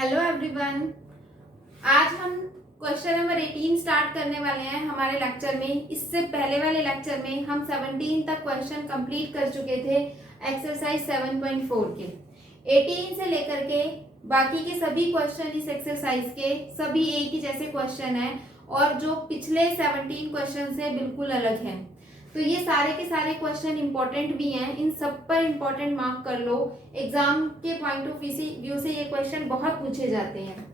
Hello everyone. आज हम question number 18 start करने वाले हैं हमारे लेक्चर में। इससे पहले वाले लेक्चर में हम 17 तक क्वेश्चन कंप्लीट कर चुके थे एक्सरसाइज 7.4 के। 18 से लेकर के बाकी के सभी क्वेश्चन इस एक्सरसाइज के सभी एक ही जैसे क्वेश्चन हैं और जो पिछले 17 क्वेश्चन से बिल्कुल अलग हैं। तो ये सारे के सारे क्वेश्चन इंपॉर्टेंट भी हैं, इन सब पर इंपॉर्टेंट मार्क कर लो। एग्जाम के पॉइंट ऑफ व्यू से ये क्वेश्चन बहुत पूछे जाते हैं।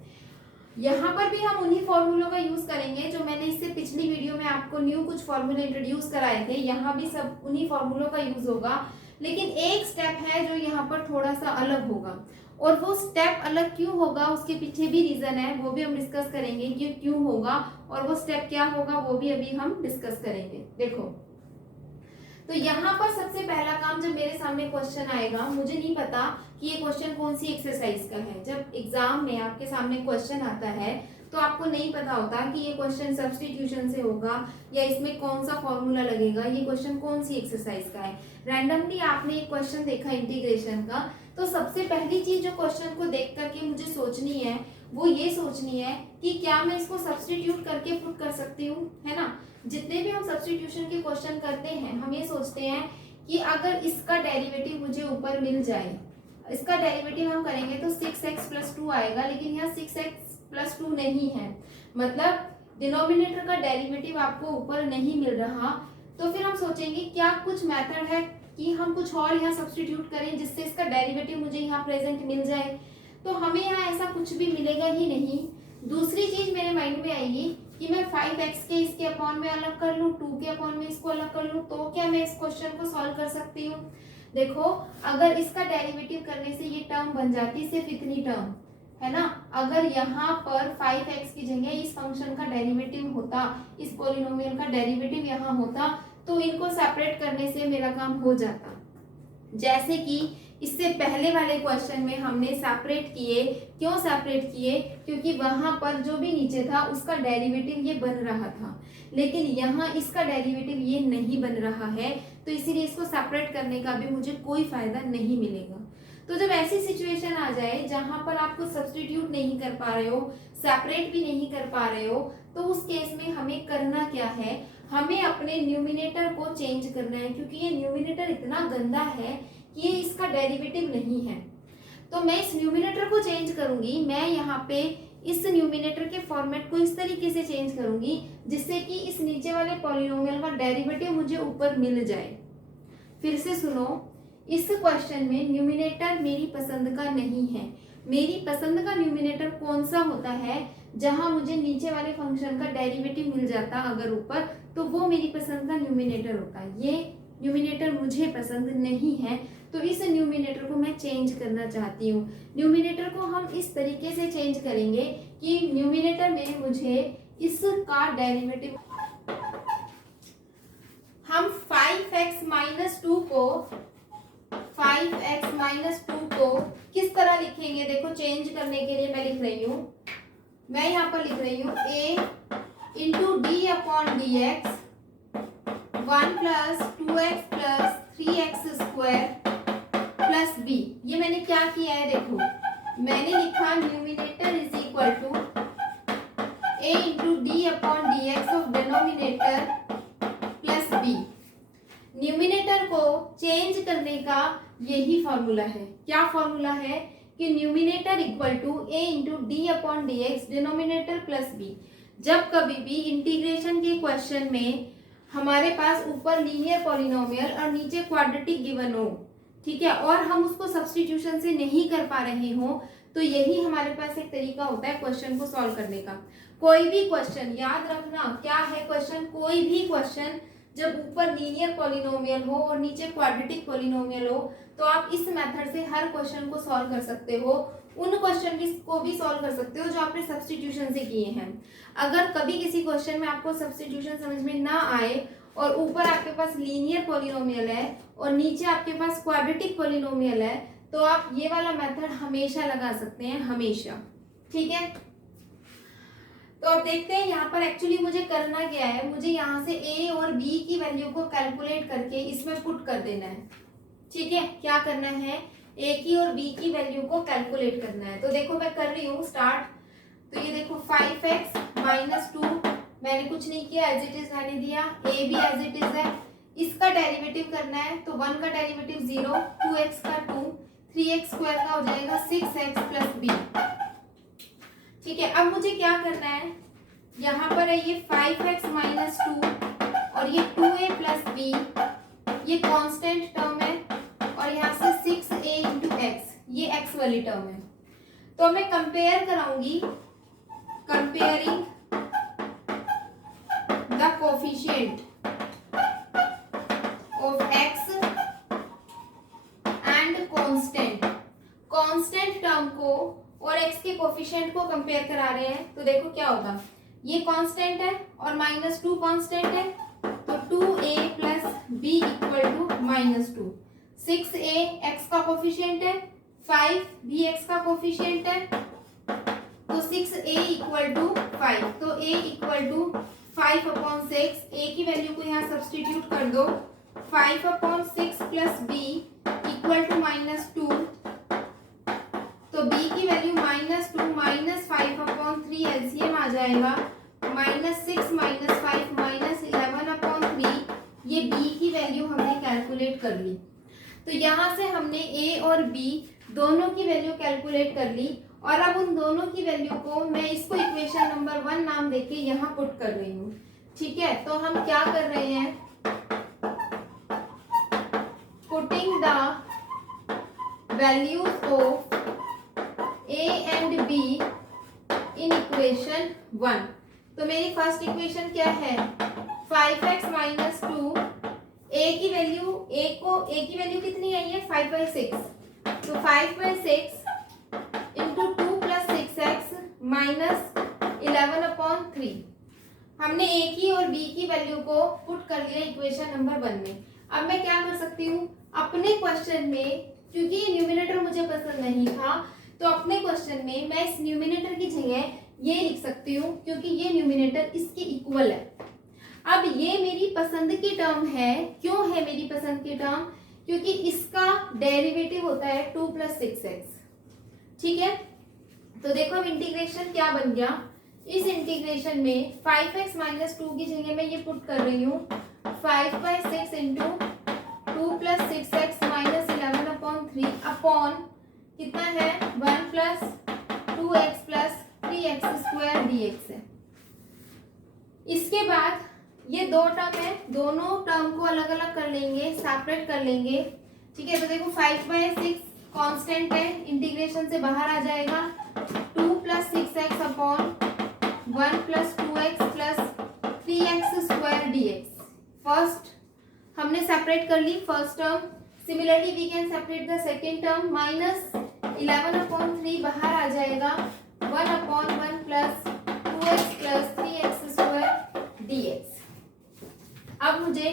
यहाँ पर भी हम उन्हीं फॉर्मूलों का यूज करेंगे जो मैंने इससे पिछली वीडियो में आपको न्यू कुछ फॉर्मूले इंट्रोड्यूस कराए थे। यहाँ भी सब उन्हीं फॉर्मूलों का यूज होगा, लेकिन एक स्टेप है जो यहाँ पर थोड़ा सा अलग होगा। और वो स्टेप अलग क्यों होगा उसके पीछे भी रीजन है, वो भी हम डिस्कस करेंगे कि क्यों होगा और वो स्टेप क्या होगा वो भी अभी हम डिस्कस करेंगे। देखो, तो यहाँ पर सबसे पहला काम, जब मेरे सामने क्वेश्चन आएगा, मुझे नहीं पता कि ये क्वेश्चन कौन सी एक्सरसाइज का है। जब एग्जाम में आपके सामने क्वेश्चन आता है तो आपको नहीं पता होता कि ये क्वेश्चन सब्स्टिट्यूशन से होगा या इसमें कौन सा फॉर्मूला लगेगा, ये क्वेश्चन कौन सी एक्सरसाइज का है। रैंडमली आपने एक क्वेश्चन देखा इंटीग्रेशन का, तो सबसे पहली चीज जो क्वेश्चन को देख करके मुझे सोचनी है वो ये सोचनी है कि क्या मैं इसको सब्स्टिट्यूट करके पुट कर सकती हूँ, है ना। जितने भी हम सब्स्टिट्यूशन के क्वेश्चन करते हैं हम ये सोचते हैं कि अगर इसका डेरिवेटिव मुझे ऊपर मिल जाए, इसका डेरिवेटिव हम करेंगे तो 6x + 2 आएगा, लेकिन यहाँ 6x + 2 नहीं है, मतलब डिनोमिनेटर का डेरिवेटिव आपको ऊपर नहीं मिल रहा। तो फिर हम सोचेंगे क्या कुछ मेथड है कि हम कुछ और यहाँ सब्स्टिट्यूट करें जिससे इसका डेरिवेटिव मुझे यहाँ प्रेजेंट मिल जाए। तो हमें यहाँ ऐसा कुछ भी मिलेगा ही नहीं। दूसरी चीज मेरे माइंड में आएगी कि मैं 5x के इसके अपॉन में अलग कर लूँ, 2 के अपॉन में इसको अलग कर लूँ, तो क्या मैं इस क्वेश्चन को सॉल्व कर सकती हूँ। देखो, अगर इसका डेरिवेटिव करने से ये टर्म बन जाती सिर्फ इतनी टर्म, है ना। अगर यहाँ पर 5x की जगह इस फंक्शन का डेरिवेटिव होता, इस पॉलिनोमियल का डेरिवेटिव यहाँ होता, तो इनको सेपरेट करने से मेरा काम हो जाता। जैसे कि इससे पहले वाले क्वेश्चन में हमने सेपरेट किए। क्यों सेपरेट किए? क्योंकि वहां पर जो भी नीचे था उसका डेरिवेटिव ये बन रहा था, लेकिन यहाँ इसका डेरिवेटिव ये नहीं बन रहा है, तो इसीलिए इसको सेपरेट करने का भी मुझे कोई फायदा नहीं मिलेगा। तो जब ऐसी सिचुएशन आ जाए जहां पर आपको सब्स्टिट्यूट नहीं कर पा रहे हो, सेपरेट भी नहीं कर पा रहे हो, तो उस केस में हमें करना क्या है, हमें अपने न्यूमिनेटर को चेंज करना है, क्योंकि ये न्यूमिनेटर इतना गंदा है कि ये इसका डेरिवेटिव नहीं है। तो मैं इस न्यूमिनेटर को चेंज करूंगी। मैं यहाँ पे इस न्यूमिनेटर के फॉर्मेट को इस तरीके से चेंज करूंगी जिससे कि इस नीचे वाले पॉलिनोमियल का डेरिवेटिव मुझे ऊपर मिल जाए। फिर से सुनो, इस क्वेश्चन में न्यूमिनेटर मेरी पसंद का नहीं है। मेरी पसंद का न्यूमिनेटर कौन सा होता है, जहां मुझे नीचे वाले फंक्शन का डेरिवेटिव मिल जाता अगर ऊपर, तो वो मेरी पसंद का न्यूमिनेटर होता है। ये न्यूमिनेटर मुझे पसंद नहीं है, तो इस न्यूमिनेटर को मैं चेंज करना चाहती हूँ। न्यूमिनेटर को हम इस तरीके से चेंज करेंगे कि न्यूमिनेटर में मुझे इसका डेरिवेटिव, हम 5x - 2 को 5x - 2 को किस तरह लिखेंगे। देखो, चेंज करने के लिए मैं लिख रही हूँ, मैं यहाँ पर लिख रही हूँ a × d/dx 1 + 2x + 3x² + b। ये मैंने क्या किया है, देखो मैंने लिखा numerator = a × d/dx of denominator plus b। Numerator को चेंज करने का यही फॉर्मूला है। क्या फॉर्मूला है कि numerator = a × d/dx denominator plus b। जब कभी भी इंटीग्रेशन के क्वेश्चन में हमारे पास ऊपर लीनियर पॉलिनोमियल और नीचे क्वाड्रेटिक गिवन हो, ठीक है, और हम उसको सब्स्टिट्यूशन से नहीं कर पा रहे हो, तो यही हमारे पास एक तरीका होता है क्वेश्चन को सॉल्व करने का। कोई भी क्वेश्चन, याद रखना क्या है क्वेश्चन, कोई भी क्वेश्चन जब ऊपर लीनियर पॉलिनोमियल हो और नीचे क्वाड्रेटिक पॉलिनोमियल हो, तो आप इस मेथड से हर क्वेश्चन को सॉल्व कर सकते हो। उन क्वेश्चन को भी सॉल्व कर सकते हो जो आपने सब्स्टिट्यूशन से किए हैं। अगर कभी किसी क्वेश्चन में आपको सब्स्टिट्यूशन समझ में ना आए और ऊपर आपके पास लीनियर पॉलिनोमियल है और नीचे आपके पास क्वाड्रेटिक पॉलिनोमियल है, तो आप ये वाला मेथड हमेशा लगा सकते हैं, हमेशा, ठीक है। तो अब देखते हैं यहाँ पर एक्चुअली मुझे करना क्या है। मुझे यहाँ से a और b की वैल्यू को कैलकुलेट करके इसमें पुट कर देना है, ठीक है। क्या करना है ए की और बी की वैल्यू को कैलकुलेट करना है। तो देखो मैं कर रही हूँ स्टार्ट। तो ये देखो 5x माइनस 2, मैंने कुछ नहीं किया, एज इट इज रहने दिया, ए भी एज इट इज है। इसका डेरिवेटिव करना है, तो 1 का डेरिवेटिव 0, 2x का 2, 3x स्क्वायर का हो जाएगा 6x प्लस b। ठीक है, अब मुझे क्या करना है, यहाँ पर है ये 5x माइनस 2 और ये 2a प्लस b, ये कांस्टेंट टर्म है, और यहाँ से 6a इंटू एक्स, ये x वाली टर्म है। तो मैं कंपेयर कराऊंगी, comparing the coefficient of x and constant. Constant term को और x के कोफिशिएंट को कंपेयर करा रहे हैं। तो देखो क्या होगा, ये कांस्टेंट है और -2 कांस्टेंट है, तो 2a plus b equal to -2। 6a x का कोफिशिएंट है, 5 भी x का कोफिशिएंट है, तो 6a इक्वल टू 5, तो a इक्वल टू 5/6। a की वैल्यू को यहाँ सब्सटीट्यूट कर दो, 5/6 प्लस b इक्वल टू -2, तो b की वैल्यू -2 माइनस 5/3 एलसीएम आ जाएगा, -6 माइनस 5 माइनस 11/3। ये b की वैल्यू हमने कैलकुलेट कर ली। तो यहाँ से हमने a और b दोनों की वैल्यू कैलकुलेट कर ली, और अब उन दोनों की वैल्यू को मैं इसको इक्वेशन नंबर 1 नाम देके यहाँ पुट कर रही हूँ। ठीक है, तो हम क्या कर रहे हैं, putting the values of a and b in equation 1। तो मेरी फर्स्ट इक्वेशन क्या है, 5x माइनस 2, a की वैल्यू कितनी आई है, 5/6, तो 5/6 इंटू 2 प्लस 6x माइनस 11/3। हमने a की और b की वैल्यू को पुट कर लिया इक्वेशन नंबर 1 में। अब मैं क्या कर सकती हूँ, अपने क्वेश्चन में, क्योंकि ये न्यूमिनेटर मुझे पसंद नहीं था, तो अपने क्वेश्चन में मैं इस न्यूमिनेटर की जगह ये लिख सकती हूँ, क्योंकि ये न्यूमिनेटर इसके इक्वल है। अब ये मेरी पसंद की टर्म है। क्यों है मेरी पसंद की टर्म, क्योंकि इसका डेरिवेटिव होता है 2 प्लस 6x। ठीक है, तो देखो अब इंटीग्रेशन क्या बन गया, इस इंटीग्रेशन में 5x माइनस 2 की जगह मैं ये पुट कर रही हूँ 5/6 into 2 plus 6x minus 11/3 upon कितना है 1 plus 2x plus 3x square dx है। इसके बाद ये दो टर्म है, दोनों टर्म को अलग अलग कर लेंगे, सेपरेट कर लेंगे। ठीक है, तो देखो 5/6 कांस्टेंट है, इंटीग्रेशन से बाहर आ जाएगा, 2 plus 6x upon 1 plus 2x plus 3x square dx। First हमने सेपरेट कर ली first term, similarly we can separate the second term, minus 11/3 बाहर आ जाएगा, 1/1 plus 2x plus 3x square dx। अब मुझे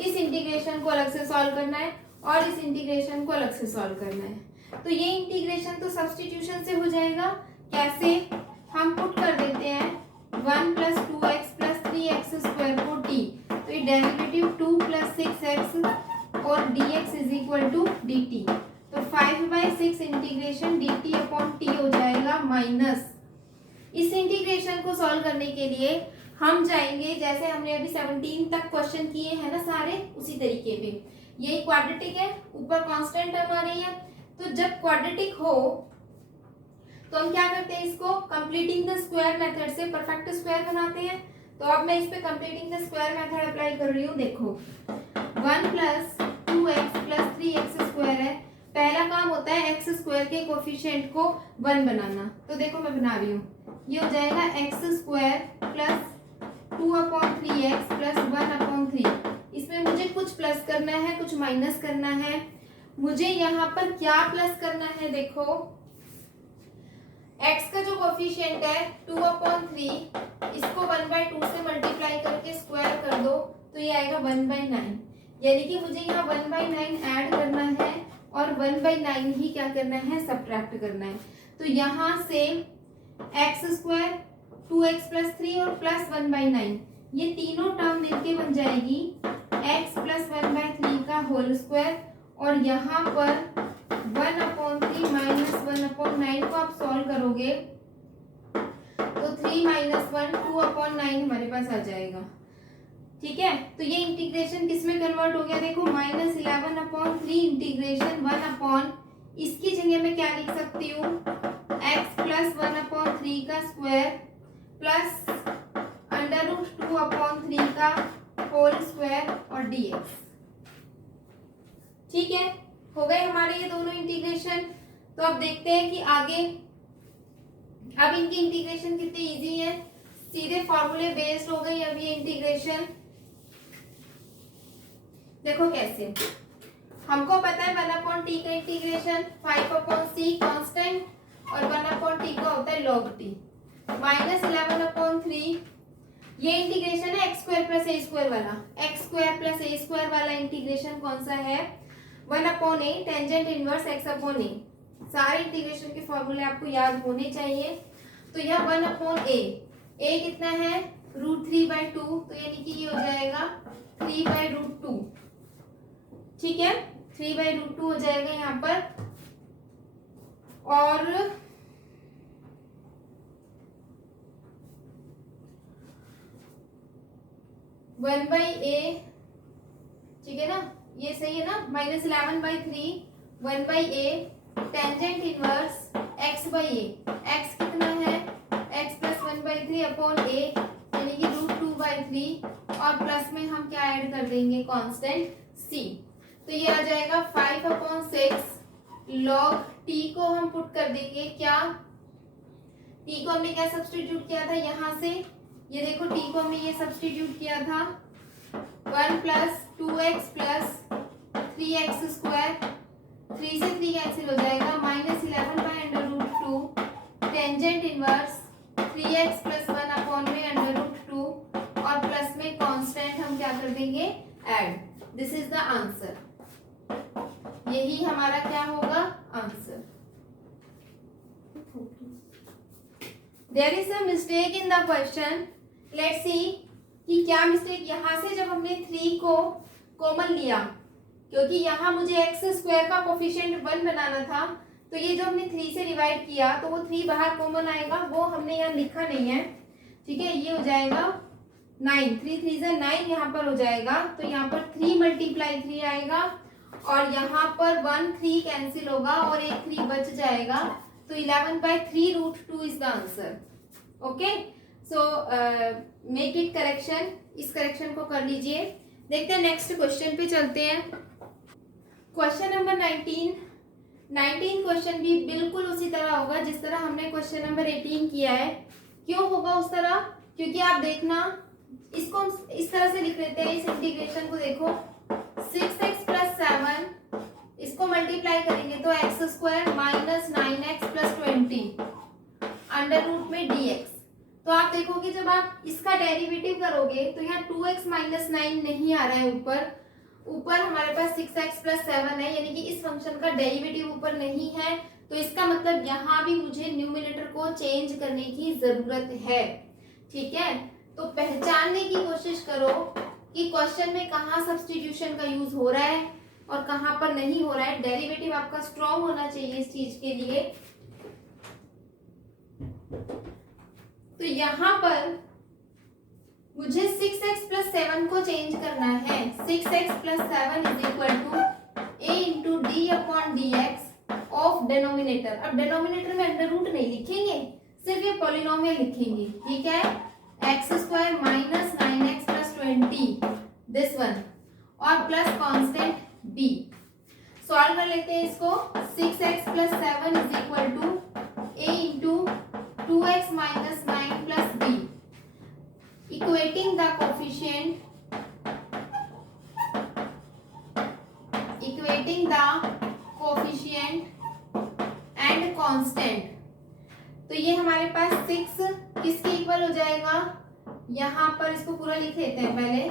इस इंटीग्रेशन को अलग से सॉल्व करना है और इस इंटीग्रेशन को अलग से सॉल्व करना है। तो ये इंटीग्रेशन तो सब्स्टिट्यूशन से हो जाएगा। कैसे, हम पुट कर देते हैं 1 plus 2x plus 3x square को t, तो ये डेरिवेटिव 2 प्लस 6x और dx is equal to dt। तो 5/6 इंटीग्रेशन dt अपॉन t हो जाएगा माइनस। इस इंटीग्रेशन को सॉल्व करने के लिए हम जाएंगे, जैसे हमने अभी 17 तक क्वेश्चन किए हैं ना सारे, उसी तरीके पे। ये क्वाड्रेटिक है, ऊपर कांस्टेंट टर्म आ रही है, तो जब क्वाड्रेटिक हो तो हम क्या करते हैं, इसको कंप्लीटिंग द स्क्वायर मेथड से परफेक्ट स्क्वायर बनाते हैं। तो अब मैं इस पे completing the square method apply कर रही हूँ। देखो 1 plus 2x plus 3x square है, पहला काम होता है एक्स स्क्वायर के कोफिशिएंट को 1 बनाना। तो देखो मैं बना रही हूँ, ये हो जाएगा x square plus 2/3x plus 1/3। इसमें मुझे कुछ प्लस करना है, कुछ माइनस करना है। मुझे यहाँ पर क्या प्लस करना है, देखो x का जो कोफिशिएंट है 2/3, इसको 1/2 से मल्टीप्लाई करके स्क्वायर कर दो, तो ये आएगा 1/9। यानी कि मुझे यहाँ 1/9 ऐड करना है और 1/9 ही क्या करना है, सब्ट्रैक्ट करना है। तो यहाँ से एक्स स्क्वायर 2x प्लस 3 और प्लस 1/9, ये तीनों टर्म मिलके बन जाएगी x प्लस 1/3 का होल स्क्वायर, और यहाँ पर 1/3 माइनस 1/9 को आप सॉल्व करोगे तो 3 माइनस 1 2/9 हमारे पास आ जाएगा। ठीक है, तो ये इंटीग्रेशन किस में कन्वर्ट हो गया, देखो -11/3 इंटीग्रेशन 1 इसकी जगह में क्या लिख सकती हूँ, x प्लस 1/3 का स्क्वायर प्लस √2/3 का होल स्क्वायर और dx। ठीक है, हो गए हमारे ये दोनों इंटीग्रेशन। तो अब देखते हैं कि आगे अब इनकी इंटीग्रेशन कितनी इजी है, सीधे फॉर्मूले बेस्ड हो गई अब ये इंटीग्रेशन। देखो कैसे, हमको पता है 1/t का इंटीग्रेशन 5/c कांस्टेंट और 1/t का होता है log t -11/3। ये इंटीग्रेशन है x² + a² वाला, x² + a² वाला इंटीग्रेशन कौन सा है, 1/a टेंजेंट इनवर्स x/a। सारे इंटीग्रेशन के फॉर्मूले आपको याद होने चाहिए। तो यह 1/a, a कितना है √3/2, तो यानी कि ये हो जाएगा 3/√2। ठीक है, 3/√2 हो जाएगा यहाँ पर। और वन बाई ए, ठीक है ना, ये सही है ना, -11/3 1/a tangent inverse x/a। x कितना है, x + 1/3/a यानी कि √2/3 और प्लस में हम क्या ऐड कर देंगे, कांस्टेंट c। तो ये आ जाएगा 5/6 log t को हम पुट कर देंगे, क्या t को हमने क्या सब्स्टिट्यूट किया था यहाँ से, ये देखो t को हमने ये सब्स्टिट्यूट किया था 1 + 2x + 3x², 3 से 3 कैंसिल हो जाएगा, -11/√2 टेंजेंट इनवर्स 3x + 1/√2 और प्लस में कांस्टेंट हम क्या कर देंगे, add. This is the answer, यही हमारा क्या होगा, answer. There is a mistake in the question, let's see कि क्या मिस्टेक, यहाँ से जब हमने 3 को कॉमन लिया, क्योंकि यहाँ मुझे x² का कोफिशिएंट 1 बनाना था, तो ये जो हमने 3 से डिवाइड किया तो वो 3 बाहर कॉमन आएगा, वो हमने यहाँ लिखा नहीं है। ठीक है, ये हो जाएगा 9, 3 3 से 9 यहाँ पर हो जाएगा, तो यहाँ पर 3 × 3 आएगा और यहाँ पर 1 3 कैंसिल होगा और एक 3 बच जाएगा, तो 11/3√2 is the answer. Okay, so make it correction, इस करेक्शन को कर लीजिए। देखते हैं नेक्स्ट क्वेश्चन पे चलते हैं। क्वेश्चन नंबर 19 क्वेश्चन भी बिल्कुल उसी तरह होगा जिस तरह हमने क्वेश्चन नंबर 18 किया है। क्यों होगा उस तरह, क्योंकि आप देखना इसको हम इस तरह से लिख लेते हैं, इस इंटीग्रेशन को देखो 6x + 7, इसको मल्टीप्लाई करेंगे तो x² - 9x + 20 अंडर रूट में dx। तो आप देखोगे जब आप इसका डेरिवेटिव करोगे तो यहाँ 2x - 9 नहीं आ रहा है, ऊपर हमारे पास 6x + 7 है, यानी कि इस फंक्शन का डेरिवेटिव ऊपर नहीं है, तो इसका मतलब यहाँ भी मुझे न्यूमरेटर को चेंज करने की जरूरत है। ठीक है, तो पहचानने की कोशिश करो कि क्वेश्चन में कहाँ सब्स्टिट्यूशन का यूज हो रहा है और कहाँ पर नहीं हो रहा है। डेरिवेटिव आपका स्ट्रॉन्ग होना चाहिए इस चीज के लिए। तो यहाँ पर मुझे 6x + 7 को चेंज करना है। 6x + 7 = a × d/dx of denominator. अब डिनोमिनेटर में अंडर रूट नहीं लिखेंगे, सिर्फ ये पॉलिनोमियल लिखेंगे। ठीक है, x² - 9x + 20 दिस वन और प्लस कांस्टेंट b। सॉल्व कर लेते हैं इसको। 6x + 7 = a × 2x - 9 + b, equating the coefficient and constant। तो ये हमारे पास 6 किसके इक्वल हो जाएगा, यहाँ पर इसको पूरा लिख लेते हैं, पहले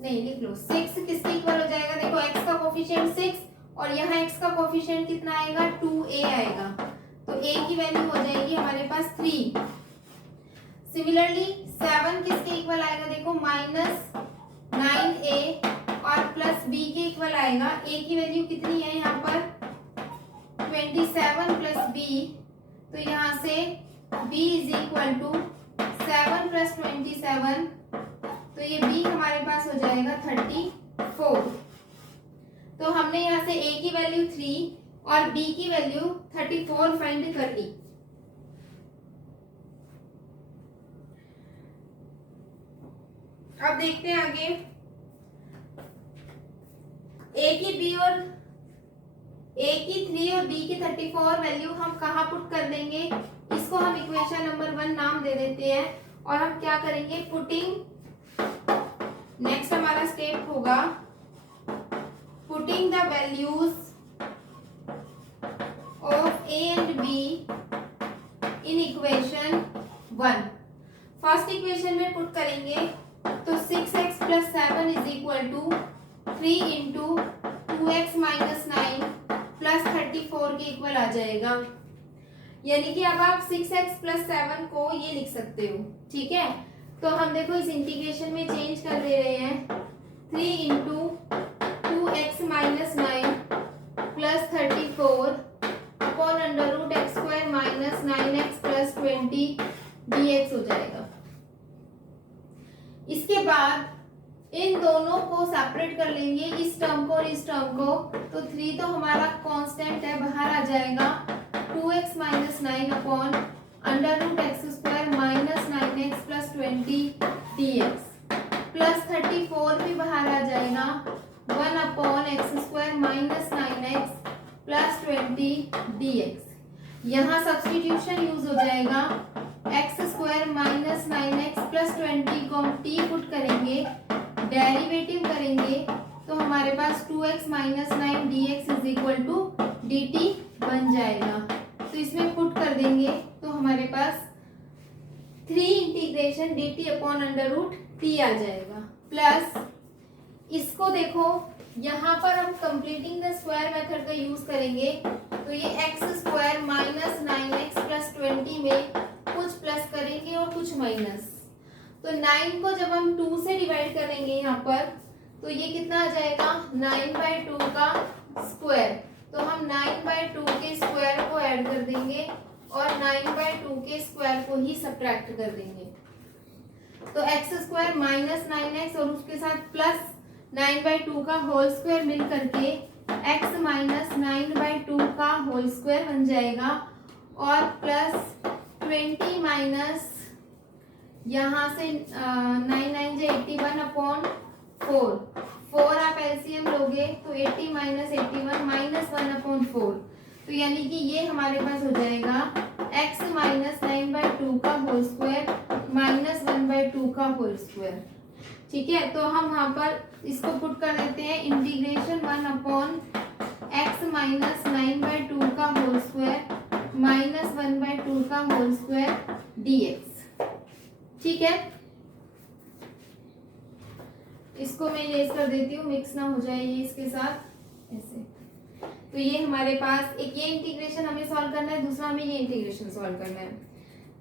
नहीं लिख लो। 6 किसके इक्वल हो जाएगा, देखो x का कोफिशिएंट 6 और यहाँ x का कोफिशिएंट कितना आएगा, 2a आएगा, तो a की वैल्यू हो जाएगी हमारे पास 3। सिमिलरली 7 किसके इक्वल आएगा, देखो -9a और प्लस b के इक्वल आएगा। a की वैल्यू कितनी है यहाँ पर 27 प्लस बी, तो यहाँ से b is equal to 7 plus 27, तो ये b हमारे पास हो जाएगा 34। तो हमने यहाँ से a की वैल्यू 3 और b की वैल्यू 34 फाइंड कर ली। अब देखते हैं आगे, a की 3 और b की 34 वैल्यू हम कहाँ पुट कर देंगे, इसको हम इक्वेशन नंबर 1 नाम दे देते हैं और हम क्या करेंगे, पुटिंग, नेक्स्ट हमारा स्टेप होगा putting the values of a and b in equation 1। First equation में पुट करेंगे तो 6x प्लस 7 is equal to 3 into 2x minus 9 plus 34 के इक्वल आ जाएगा। यानी कि अब आप 6x प्लस 7 को ये लिख सकते हो, ठीक है। तो हम देखो इस इंटीग्रेशन में चेंज कर दे रहे हैं, 3 into 2x minus 9 plus 34 upon under root x square minus 9x plus 20 dx हो जाएगा। इसके बाद इन दोनों को सेपरेट कर लेंगे, इस टर्म को और इस टर्म को, तो 3 तो हमारा कांस्टेंट है, बाहर आ जाएगा 2x minus 9 upon under root x square minus 9x plus 20 dx plus 34 भी बाहर आ जाएगा 1 upon x square minus 9x plus 20 dx। यहाँ सब्स्टिट्यूशन यूज हो जाएगा, x square minus 9x plus 20 को हम t पुट करेंगे, डेरिवेटिव करेंगे, तो हमारे पास 2x minus 9 dx is equal to dt बन जाएगा। तो इसमें पुट कर देंगे तो हमारे पास 3 integration dt upon under root t आ जाएगा। प्लस इसको देखो, यहाँ पर हम कंप्लीटिंग द स्क्वायर मेथड का यूज करेंगे, तो ये x square minus 9x plus 20 में कुछ प्लस करेंगे और कुछ माइनस, तो 9 को जब हम 2 से डिवाइड करेंगे यहाँ पर, तो ये कितना आ जाएगा 9/2 का स्क्वायर, तो हम 9/2 के स्क्वायर को ऐड कर देंगे और 9/2 के स्क्वायर को ही सब्ट्रैक्ट कर देंगे। तो एक्स स्क्वायर माइनस 9x और उसके साथ प्लस 9/2 का होल स्क्वायर मिल करके x माइनस 9/2 का होल स्क्वायर बन जाएगा और प्लस 20 माइनस यहाँ से 9 से 81 अपॉन 4 आप एलसीएम लोगे तो 80 माइनस 81 माइनस 1 अपॉन 4, तो यानी कि ये हमारे पास हो जाएगा x माइनस 9/2 का होल स्क्वायर माइनस 1/2 का होल स्क्वायर, ठीक है। तो हम यहाँ पर इसको पुट कर देते हैं, इंटीग्रेशन 1 अपॉन x माइनस 9/2 का होल स्क्वायर माइनस 1/2 का होल स्क्वायर dx, ठीक है। इसको मैं इरेज कर देती हूँ, मिक्स ना हो जाए ये इसके साथ ऐसे। तो ये हमारे पास एक ये इंटीग्रेशन हमें सॉल्व करना है, दूसरा हमें ये इंटीग्रेशन सॉल्व करना है।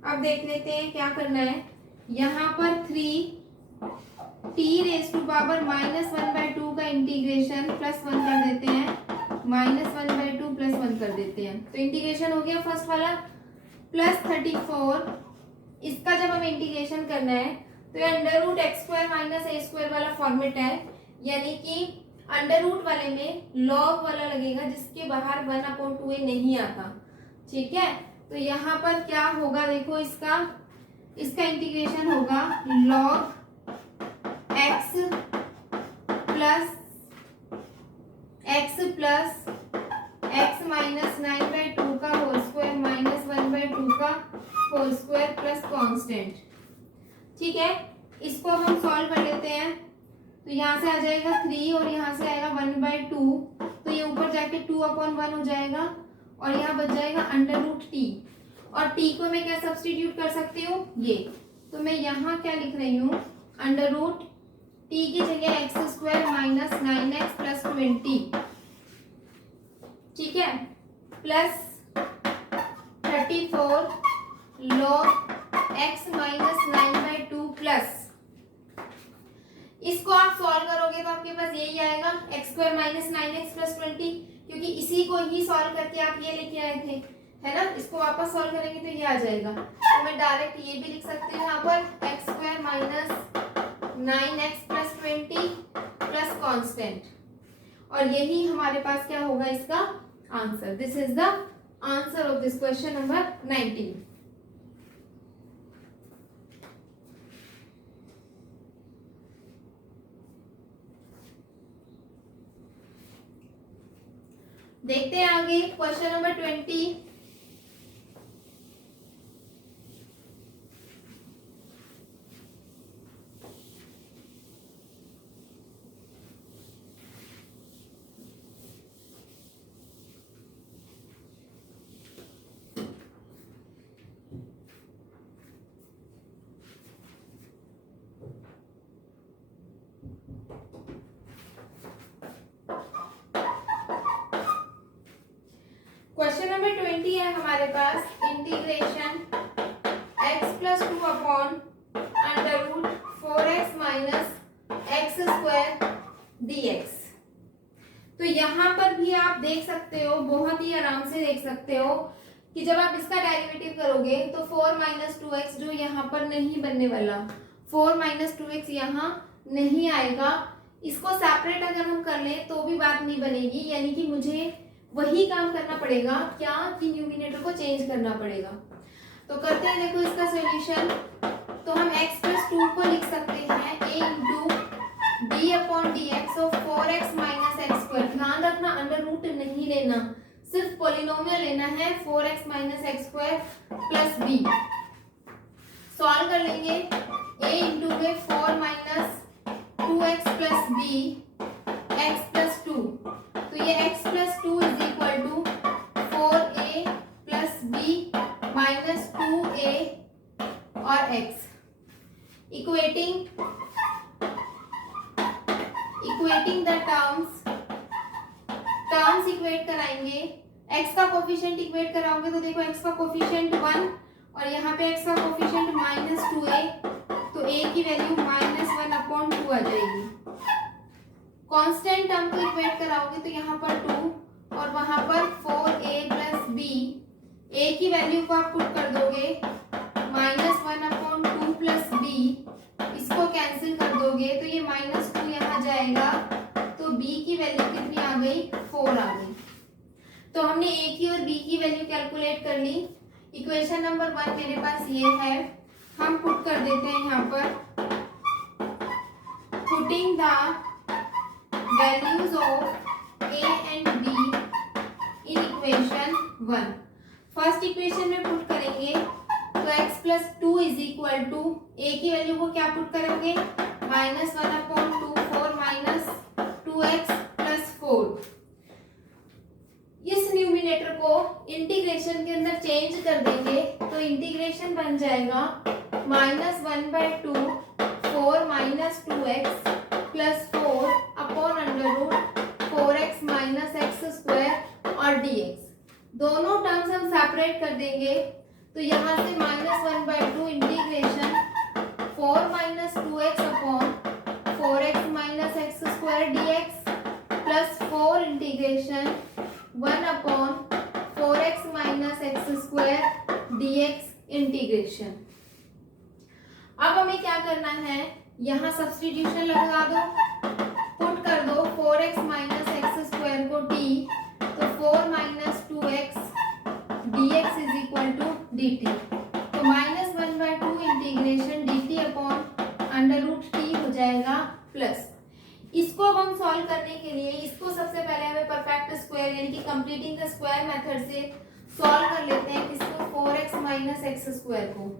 अब देख लेते हैं क्या करना है। यहाँ पर 3t raise to power minus 1/2 का इंटीग्रेशन प्लस 1 कर देते हैं, माइनस 1/2 प्लस 1 कर देते हैं, तो इंटीग्रेशन हो गया फर्स्ट वाला प्लस 34। इसका जब हमें इंटीग्रेशन करना है तो ये under root x square minus a square वाला फॉर्मेट है, यानी कि अंडर रूट वाले में लॉग वाला लगेगा जिसके बाहर 1/2a नहीं आता, ठीक है। तो यहाँ पर क्या होगा देखो, इसका इंटीग्रेशन होगा log x plus x minus 9/2 का होल स्क्वायर माइनस 1/2 का होल स्क्वायर प्लस कांस्टेंट, ठीक है। इसको हम सॉल्व कर लेते हैं, तो यहाँ से आ जाएगा 3 और यहाँ से आएगा 1/2, तो ये ऊपर जाके 2/1 हो जाएगा और यहाँ बच जाएगा अंडर रूट t, और t को मैं क्या सब्सटीट्यूट कर सकती हूँ ये, तो मैं यहाँ क्या लिख रही हूँ, अंडर रूट t की जगह x square minus 9x plus 20, ठीक है, plus 34 log x minus 9/2 plus, इसको आप सॉल्व करोगे तो आपके पास यही आएगा x square minus 9x plus 20, क्योंकि इसी को ही सॉल्व करके आप ये लेके आए थे, है ना। इसको वापस सॉल्व करेंगे तो ये आ जाएगा। तो मैं डायरेक्ट ये भी लिख सकती हूँ यहाँ पर x square minus 9x plus 20 plus constant, और यही हमारे पास क्या होगा इसका answer. This is the answer of this question number 19। देखते हैं आगे क्वेश्चन नंबर 20। क्वेश्चन नंबर 20 है हमारे पास, integration x plus 2 upon under root 4x minus x square dx। तो यहाँ पर भी आप देख सकते हो, बहुत ही आराम से देख सकते हो कि जब आप इसका डेरिवेटिव करोगे तो 4 माइनस 2x जो यहाँ पर नहीं बनने वाला, 4 माइनस 2x यहाँ नहीं आएगा। इसको सेपरेट अगर हम कर लें तो भी बात नहीं बनेगी, यानी कि मुझे वही काम करना पड़ेगा क्या कि न्यूमिनेटर को चेंज करना पड़ेगा। तो करते हैं, देखो इसका सॉल्यूशन। तो हम x प्लस 2 को लिख सकते हैं a into D upon D x of 4x minus x square. ध्यान रखना अंडर रूट नहीं लेना, सिर्फ पॉलिनोमियल लेना है 4x minus x square plus b। Solve कर लेंगे, a इंटू में 4 minus 2x plus b x plus 2। तो ये x plus 2 is equal to 4a plus b minus 2a और x। Equating the terms equate कराएंगे। x का coefficient equate कराओगे तो देखो x का कोफिशिएंट 1 और यहाँ पे x का कोफिशिएंट माइनस 2a, तो a की वैल्यू माइनस 1 अपॉन 2 आ जाएगी। कांस्टेंट टर्म को इक्वेट कराओगे तो यहाँ पर 2 और वहां पर 4a प्लस b, a की वैल्यू को आप पुट कर दोगे माइनस 1 अपॉन 2 प्लस b, इसको कैंसिल कर दोगे तो ये माइनस 2 यहाँ जाएगा, तो b की वैल्यू कितनी आ गई 4 आ गई। तो हमने a की और b की वैल्यू कैलकुलेट कर ली। इक्वेशन नंबर 1 मेरे पास ये है, हम पुट कर देते हैं यहाँ पर, putting the values of a and b in equation 1। First equation में पुट करेंगे तो x plus 2 is equal to a की वैल्यू को क्या पुट करोगे minus 1 upon 2 4 minus 2x plus 4। इस न्यूमिनेटर को इंटीग्रेशन के अंदर चेंज कर देंगे तो इंटीग्रेशन बन जाएगा minus 1/2 4 minus 2x plus 4 upon under root 4x minus x square और dx। दोनों टर्म्स हम सेपरेट कर देंगे तो यहाँ से minus 1/2 integration 4 minus 2x upon 4x minus x square dx plus 4 integration 1 upon 4x minus x square dx integration. अब हमें क्या करना है, यहाँ सब्स्टिट्यूशन लगा दो, पुट कर दो 4x माइनस एक्स स्क्वायर को t, तो 4 minus 2x dx is equal to dt। तो minus 1/2 integration dt upon under root t हो जाएगा प्लस। इसको अब हम सॉल्व करने के लिए इसको सबसे पहले हमें परफेक्ट स्क्वायर यानी कि कंप्लीटिंग द स्क्वायर मेथड से सॉल्व कर लेते हैं। किसको 4x माइनस एक्स स्क्वायर को।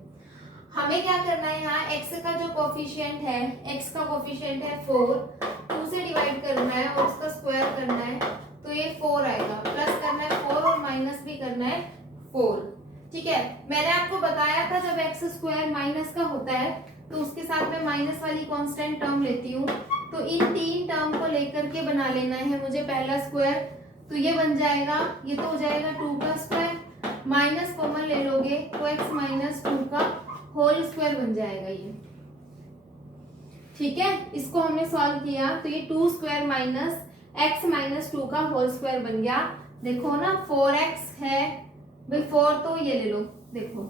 हमें क्या करना है, यहाँ x का जो कोफिशिएंट है, x का कोफिशिएंट है 4, 2 से डिवाइड करना है और उसका स्क्वायर करना है तो ये 4 आएगा, प्लस करना है 4 और माइनस भी करना है 4। ठीक है, मैंने आपको बताया था जब x स्क्वायर माइनस का होता है तो उसके साथ में माइनस वाली कांस्टेंट टर्म लेती हूँ, तो इन तीन टर्म को लेकर के बना लेना है मुझे पहला स्क्वायर। तो ये बन जाएगा, ये तो हो जाएगा 2 का स्क्वायर, माइनस कॉमन ले लोगे तो x माइनस 2 का होल स्क्वायर बन जाएगा ये। ठीक है, इसको हमने सॉल्व किया तो ये 2 स्क्वायर माइनस x माइनस 2 का होल स्क्वायर बन गया। देखो ना 4x है भाई, 4 तो ये ले लो, देखो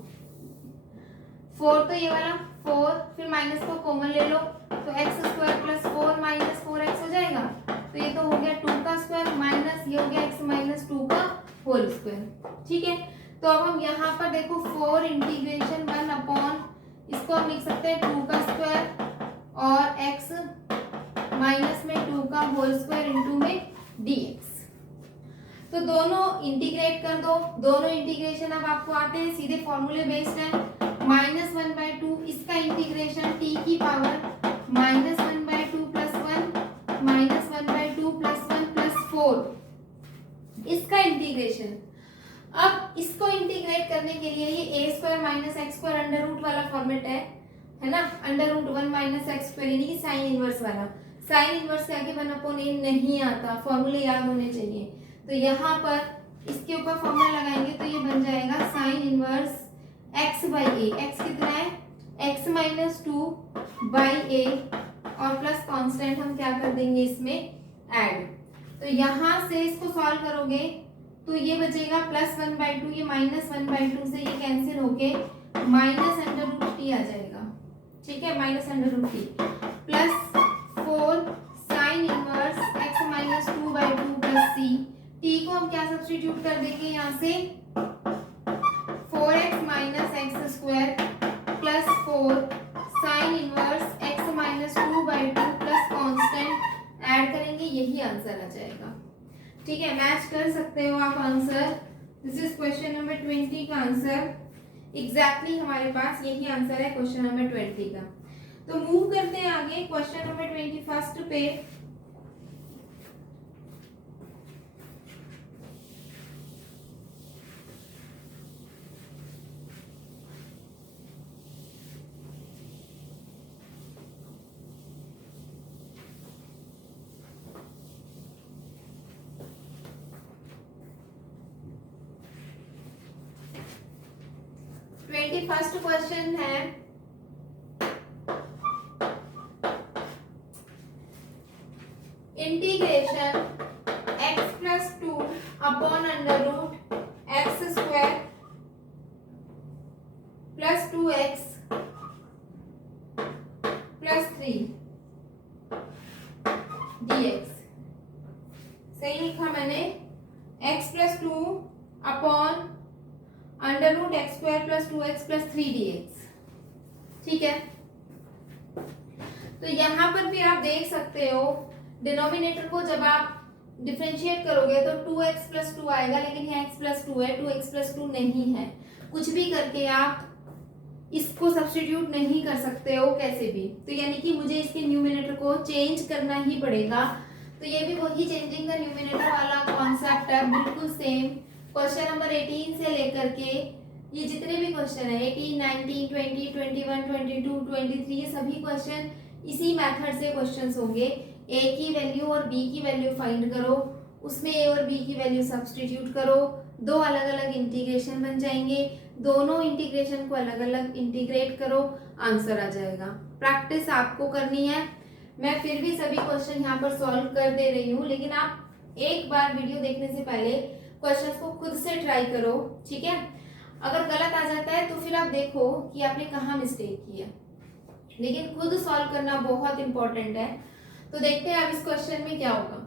4 तो ये वाला 4, फिर माइनस को कॉमन ले लो तो x square plus 4 minus 4x हो जाएगा। तो ये तो हो गया 2 का स्क्वायर माइनस ये हो गया x माइनस 2 का होल स्क्वायर। ठीक है, तो अब हम यहाँ पर देखो 4 इंटीग्रेशन 1 अपॉन, इसको हम लिख सकते हैं 2 का स्क्वायर और x माइनस में 2 का होल स्क्वायर इंटू में dx। तो दोनों इंटीग्रेट कर दो, दोनों इंटीग्रेशन अब आपको आते हैं, सीधे फॉर्मूले बेस्ड है। -1/2 इसका इंटीग्रेशन t की पावर -1/2 प्लस 1 -1/2 प्लस 1 प्लस 4 इसका इंटीग्रेशन। अब इसको इंटीग्रेट करने के लिए ये a² minus x² under root वाला फॉर्मेट है ना, अंडर रूट 1 माइनस x² यानी कि साइन इनवर्स वाला। साइन इनवर्स के आगे 1/a नहीं आता, फॉर्मूले याद होने चाहिए। तो यहाँ पर इसके ऊपर फॉर्मूला लगाएंगे तो ये बन जाएगा sign inverse x by A. x कितना है, x माइनस 2 बाई ए और प्लस कांस्टेंट हम क्या कर देंगे इसमें ऐड। तो यहाँ से इसको सॉल्व करोगे तो ये बचेगा +1/2, ये -1/2 से ये कैंसिल होके माइनस अंडर रूट टी आ जाएगा। ठीक है, minus under root t plus 4 sine inverse x minus 2/2 plus C. T को हम क्या सब्स्टिट्यूट कर देंगे यहाँ से 4x minus x square plus 4 sine inverse x minus 2/2 plus constant add करेंगे, यही आंसर आ जाएगा। ठीक है, मैच कर सकते हो आप answer. This is question number 20 का आंसर। एग्जैक्टली हमारे पास यही आंसर है क्वेश्चन नंबर 20 का। तो मूव करते हैं आगे क्वेश्चन नंबर 21 पे। फर्स्ट क्वेश्चन है integration x plus 2 upon under root x square plus 2x plus 3 dx। सही लिखा मैंने, x plus 2 upon under root x square plus 2x plus 3 dx। ठीक है, तो यहाँ पर भी आप देख सकते हो डिनोमिनेटर को जब आप डिफरेंशिएट करोगे तो 2x प्लस 2 आएगा, लेकिन यहाँ x प्लस 2 है, 2x प्लस 2 नहीं है। कुछ भी करके आप इसको सब्स्टिट्यूट नहीं कर सकते हो कैसे भी, तो यानी कि मुझे इसके न्यूमिनेटर को चेंज करना ही पड़ेगा। तो ये भी वही चेंजिंग द न्यूमिनेटर वाला कॉन्सेप्ट है, बिल्कुल सेम। क्वेश्चन नंबर 18 से लेकर के ये जितने भी क्वेश्चन है 18, 19, 20, 21, 22, 23 ये सभी क्वेश्चन इसी मेथड से क्वेश्चंस होंगे। a की वैल्यू और b की वैल्यू फाइंड करो, उसमें a और b की वैल्यू सब्स्टिट्यूट करो, दो अलग अलग इंटीग्रेशन बन जाएंगे, दोनों इंटीग्रेशन को अलग अलग इंटीग्रेट करो, आंसर आ जाएगा। प्रैक्टिस आपको करनी है। मैं फिर भी सभी क्वेश्चन यहाँ पर सॉल्व कर दे रही हूँ, लेकिन आप एक बार वीडियो देखने से पहले क्वेश्चंस को खुद से ट्राई करो। ठीक है, अगर गलत आ जाता है तो फिर आप देखो कि आपने कहाँ मिस्टेक की है, लेकिन खुद सॉल्व करना बहुत इंपॉर्टेंट है। तो देखते हैं अब इस क्वेश्चन में क्या होगा।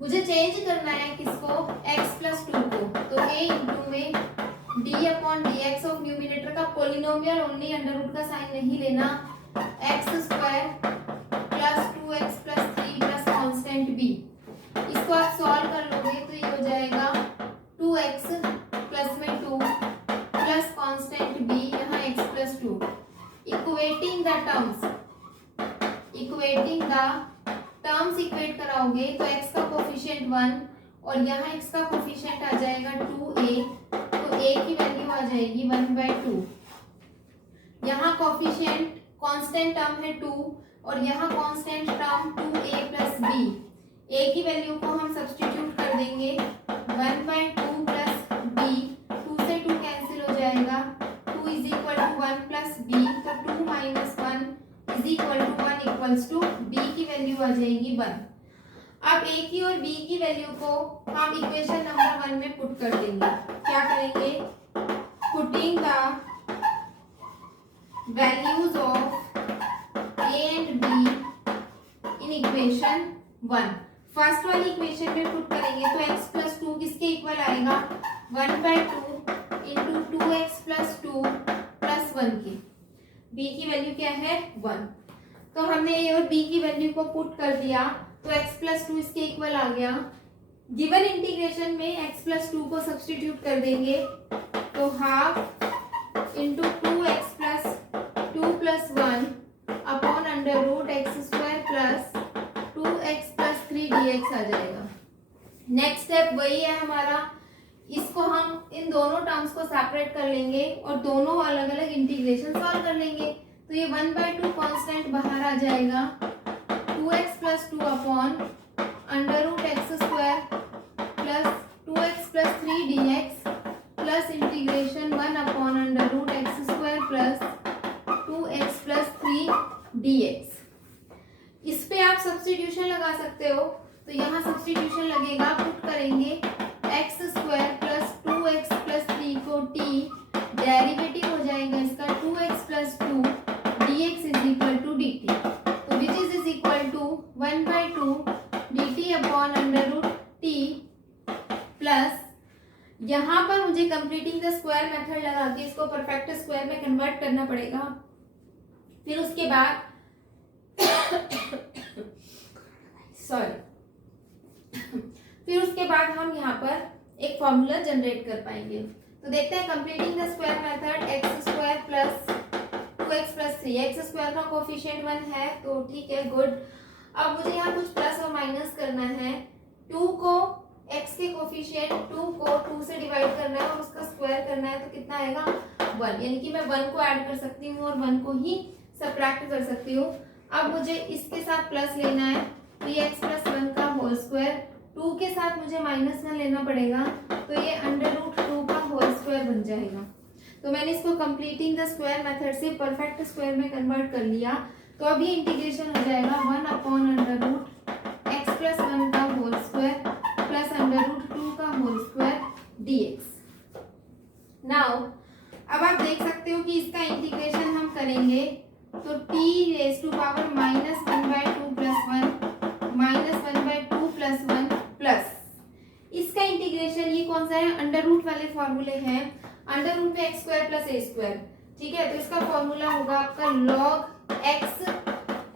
मुझे चेंज करना है किसको, x प्लस 2 को, तो a इंटू में d upon dx of numerator का पोलिनोमियल ओनली, अंडर रूट का साइन नहीं लेना, x square plus 2x plus 3 plus constant b। इसको आप सॉल्व कर लोगे तो ये हो जाएगा 2x प्लस में 2 प्लस कांस्टेंट b, यहाँ x plus 2। Equating the terms equate कराओगे तो x का कोफिशिएंट 1 और यहाँ x का कोफिशिएंट आ जाएगा 2a, तो a की वैल्यू आ जाएगी 1/2। यहाँ कोफिशिएंट कांस्टेंट टर्म है 2 और यहाँ constant term 2a plus b। a की वैल्यू को हम सब्स्टिट्यूट कर देंगे 1/2 प्लस b, 2 से 2 कैंसिल हो जाएगा, 2 is equal to 1 plus b, तो 2 minus 1 is equal to 1 equals to b की वैल्यू आ जाएगी 1। अब ए की और बी की वैल्यू को हम इक्वेशन नंबर 1 में पुट कर देंगे। क्या करेंगे? Putting the values of A and be in equation 1। First वाली इक्वेशन में पुट करेंगे तो x प्लस 2 किसके इक्वल आएगा? 1/2 इंटू 2x प्लस 2 प्लस 1 की। b की वैल्यू क्या है? 1। तो हमने a और b की वैल्यू को पुट कर दिया तो x प्लस 2 इसके इक्वल आ गया। गिवन इंटीग्रेशन में x प्लस 2 को सब्सटीट्यूट कर देंगे तो half into 2x plus 2 plus 1 upon under root x square plus 2x plus 3 dx आ जाएगा। नेक्स्ट स्टेप वही है हमारा, इसको हम इन दोनों टर्म्स को सेपरेट कर लेंगे और दोनों अलग अलग इंटीग्रेशन सॉल्व कर लेंगे। तो ये 1/2 कांस्टेंट बाहर आ जाएगा, 2x plus 2 upon under root x square plus 2x plus 3 dx plus integration 1 upon under root x square plus 2x plus 3 dx। इस पे आप सब्स्टिट्यूशन लगा सकते हो, तो यहाँ सब्स्टिट्यूशन लगेगा, पुट करेंगे x square plus 2x plus 3 को t, डेरिवेटिव हो जाएगा इसका 2x plus 2 dx is equal to dt, तो which is equal to 1/2 dt upon under root t plus यहाँ पर मुझे कंप्लीटिंग द स्क्वायर मेथड लगा के इसको परफेक्ट स्क्वायर में कन्वर्ट करना पड़ेगा। फिर उसके बाद फिर उसके बाद हम यहाँ पर एक फॉर्मूला जनरेट कर पाएंगे। तो देखते हैं completing the square method, x square plus 2x plus 3, x square का कोफिशिएंट 1 है तो ठीक है, गुड। अब मुझे यहाँ कुछ प्लस और माइनस करना है। 2 को x के कोफिशिएंट 2 को 2 से डिवाइड करना है और उसका स्क्वायर करना है, तो कितना आएगा? 1, यानी कि मैं 1 को ऐड कर सकती हूँ और 1 को ही सबट्रैक्ट कर सकती हूँ। अब मुझे इसके साथ प्लस लेना है, 3x प्लस 1 का होल स्क्वायर, 2 के साथ मुझे माइनस 1 लेना पड़ेगा, तो ये अंडर रूट 2 का होल स्क्वायर बन जाएगा। तो मैंने इसको कंप्लीटिंग द स्क्वायर मेथड से परफेक्ट स्क्वायर में कन्वर्ट कर लिया। तो अभी इंटीग्रेशन हो जाएगा 1 upon under root x plus 1 का whole square plus under root 2 का होल स्क्वायर dx। नाउ अब आप देख सकते हो कि इसका इंटीग्रेशन हम करेंगे तो t raise to power minus 1/2 plus 1 minus 1/2 plus 1 plus इसका इंटीग्रेशन, ये कौन सा है? अंडर रूट वाले फॉर्मूले हैं, अंडर रूट में x square plus a square, ठीक है। तो इसका फॉर्मूला होगा आपका लॉग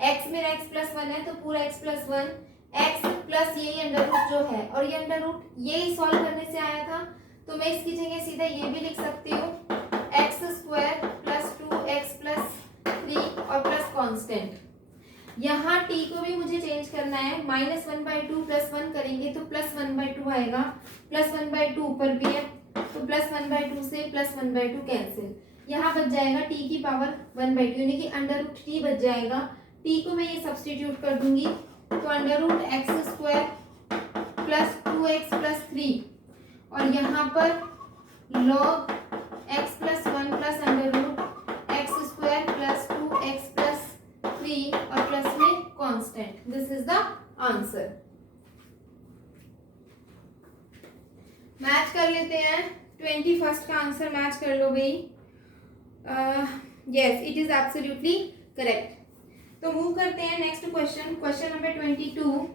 एक्स मेरा एक्स प्लस 1 है तो पूरा एक्स प्लस 1 एक्स प्लस यही अंडर रूट जो है, और ये अंडर रूट यही सॉल्व करने से आया था, तो मैं इसकी जगह सीधा ये भी लिख सकती हूँ x square plus 2x plus 3 और प्लस कॉन्स्टेंट। यहाँ t को भी मुझे चेंज करना है, माइनस 1/2 प्लस 1 करेंगे तो प्लस 1/2 आएगा, प्लस 1/2 ऊपर भी है तो प्लस 1/2 से प्लस 1/2 कैंसिल, यहाँ बच जाएगा t की पावर 1/2 यानी कि अंडर रूट t बच जाएगा। t को मैं ये सब्सटीट्यूट कर दूंगी तो under root x square plus 2x plus 3 और यहाँ पर log x plus 1 plus under root x square plus 2x plus 3 और प्लस में constant. This is the answer. Match कर लेते हैं, 21st का आंसर मैच कर लो भाई। Yes, it is absolutely correct. तो मूव करते हैं नेक्स्ट क्वेश्चन, क्वेश्चन नंबर 22।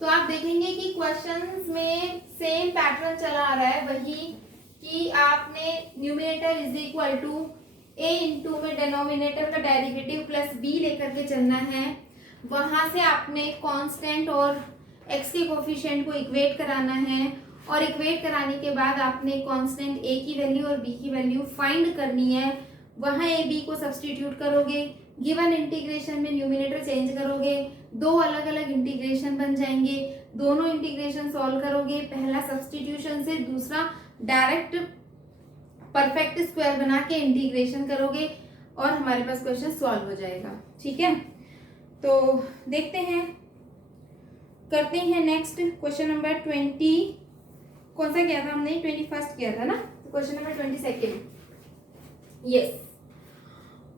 तो आप देखेंगे कि क्वेश्चंस में सेम पैटर्न चला आ रहा है, वही कि आपने numerator is equal to a into में डिनोमिनेटर का डेरिवेटिव प्लस b लेकर के चलना है। वहां से आपने कांस्टेंट और x के कोफिशिएंट को इक्वेट कराना है और इक्वेट कराने के बाद आपने कांस्टेंट a की वैल्यू और b की वैल्यू फाइंड करनी है। वहां a b को सब्सटीट्यूट करोगे, गिवन इंटीग्रेशन में न्यूमरेटर चेंज करोगे, दो अलग अलग इंटीग्रेशन बन जाएंगे, दोनों इंटीग्रेशन सॉल्व करोगे, पहला सब्सटीट्यूशन से, दूसरा डायरेक्ट परफेक्ट स्क्वायर बना के इंटीग्रेशन करोगे और हमारे पास क्वेश्चन सॉल्व हो जाएगा। ठीक है, तो देखते हैं, करते हैं नेक्स्ट क्वेश्चन नंबर 20। कौन सा किया था हमने? 21st किया था ना, क्वेश्चन नंबर 22। यस,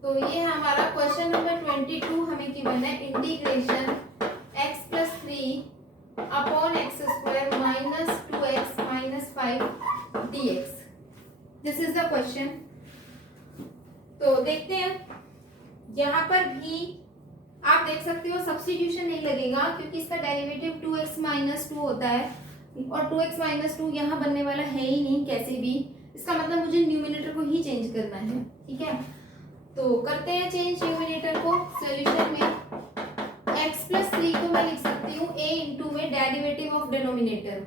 तो ये हमारा क्वेश्चन नंबर 22 हमें गिवन है, integration x plus 3 upon x square minus 2x minus 5 dx। This is the question. तो देखते हैं, यहाँ पर भी आप देख सकते हो सब्स्टिट्यूशन नहीं लगेगा क्योंकि इसका डेरिवेटिव 2x माइनस 2 होता है और 2x माइनस 2 यहाँ बनने वाला है ही नहीं कैसे भी। इसका मतलब मुझे न्यूमिनेटर को ही चेंज करना है, ठीक है। तो करते हैं चेंज न्यूमिनेटर को। सॉल्यूशन में x प्लस 3 को मैं लिख सकती हूँ a इंटू में डेरिवेटिव ऑफ डिनोमिनेटर।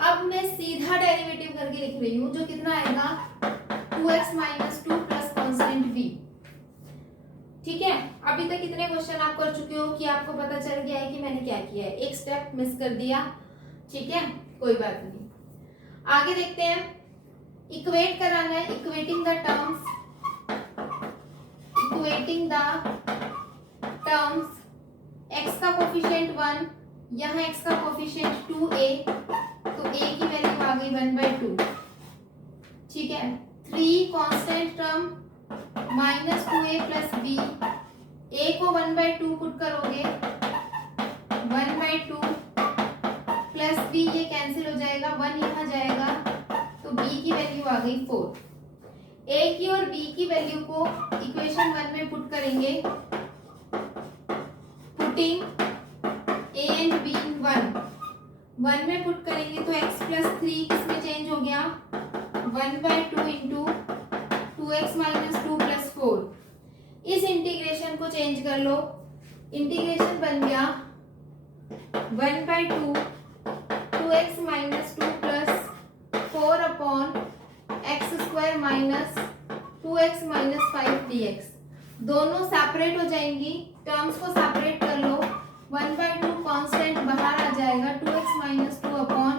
अब मैं सीधा डेरिवेटिव करके लिख रही हूँ, जो कितना आएगा 2x minus 2 plus constant v, ठीक है। अभी तक कितने क्वेश्चन आप कर चुके हो कि आपको पता चल गया है कि मैंने क्या किया है, एक स्टेप मिस कर दिया, ठीक है, कोई बात नहीं। आगे देखते हैं, इक्वेट कराना है, equating the terms, equating the terms. x का कोफिशिएंट 1, यहाँ x का कोफिशिएंट 2a, तो a की वैल्यू आ गई 1/2, ठीक है। 3 constant term minus 2a plus b, a को 1/2 पुट करोगे 1/2 प्लस b, ये कैंसिल हो जाएगा, 1 यहाँ जाएगा, तो b की वैल्यू आ गई 4। a की और b की वैल्यू को इक्वेशन 1 में पुट करेंगे, पुटिंग a एंड b 1 में पुट करेंगे तो x प्लस 3 किसमें चेंज हो गया 1/2 इंटू 2x माइनस 2 प्लस 4। इस इंटीग्रेशन को चेंज कर लो, इंटीग्रेशन बन गया 1/2 2x minus 2 plus 4 upon x square minus 2x minus 5 dx। दोनों सेपरेट हो जाएंगी, टर्म्स को सेपरेट कर लो, 1/2 कांस्टेंट बाहर आ जाएगा, 2x minus 2 upon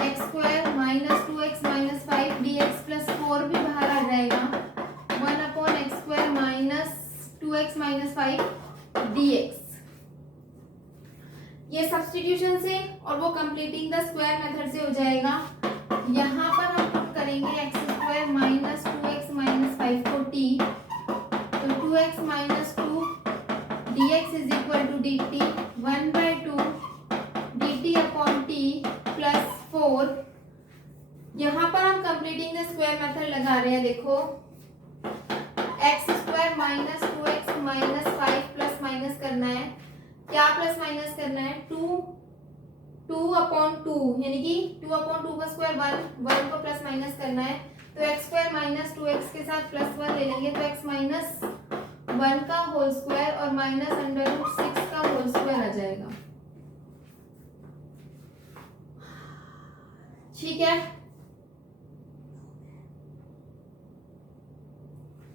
x square minus 2x minus 5 dx plus 4 भी बाहर आ जाएगा, 1 upon x square minus 2x minus 5 dx। ये सब्स्टिट्यूशन से और वो कंप्लीटिंग द स्क्वायर मेथड से हो जाएगा। यहाँ पर हम पुट करेंगे x square minus 2x minus 5 को t, तो 2x minus 2 dx is equal to dt 1/2 dt upon t plus 4। यहाँ पर हम कंप्लीटिंग द स्क्वायर मेथड लगा रहे हैं, देखो x square minus 2x minus 5 plus minus करना है, क्या प्लस माइनस करना है 2 अपॉन 2, यानी कि 2 अपॉन 2 का स्क्वायर 1 को प्लस माइनस करना है, तो एक्स स्क्वायर माइनस 2x के साथ प्लस 1 ले लेंगे, तो x माइनस 1 का होल स्क्वायर और माइनस अंडर रूट 6 का होल स्क्वायर आ जाएगा, ठीक है।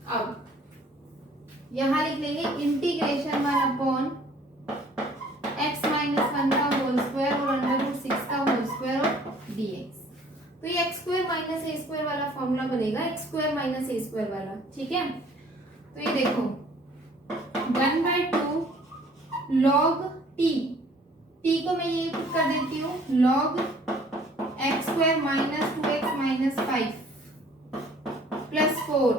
अब यहां लिख लेंगे इंटीग्रेशन 1 अपॉन x माइनस 1 का होल स्क्वायर और अंडर रूट 6 का होल स्क्वायर ऑफ dx। तो ये x square minus a square वाला फॉर्मूला बनेगा, x square minus a square वाला, ठीक है। तो ये देखो 1/2 log t को मैं ये पुट कर देती हूँ log x square minus 2x minus 5 plus 4।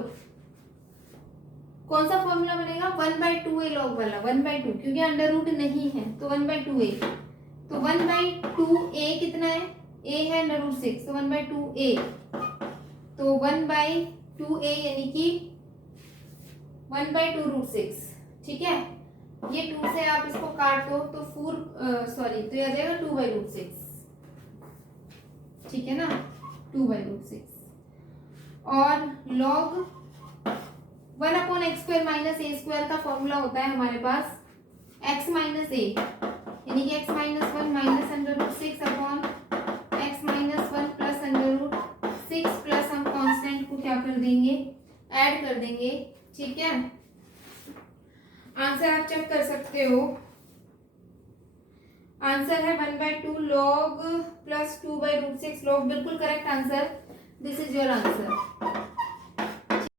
कौन सा फॉर्मूला बनेगा 1/2a log वाला, 1/2 क्योंकि अंडर रूट नहीं है, तो 1/2a, तो 1/2a कितना है, a है अंडर रूट 6, तो 1/2a, तो 1/2a यानी कि 1/2 रूट 6, ठीक है। ये 2 से आप इसको काट दो तो तो ये आ जाएगा 2/√6, ठीक है ना, 2/√6। और log 1 upon x square minus a square का फॉर्मूला होता है हमारे पास x माइनस ए, यानी कि x minus 1 minus under root 6 upon x minus 1 plus under root 6 plus हम कांस्टेंट को क्या कर देंगे, ऐड कर देंगे, ठीक है। आंसर आप चेक कर सकते हो, आंसर है 1/2 log प्लस 2/√6 log, बिल्कुल correct answer, this is your answer.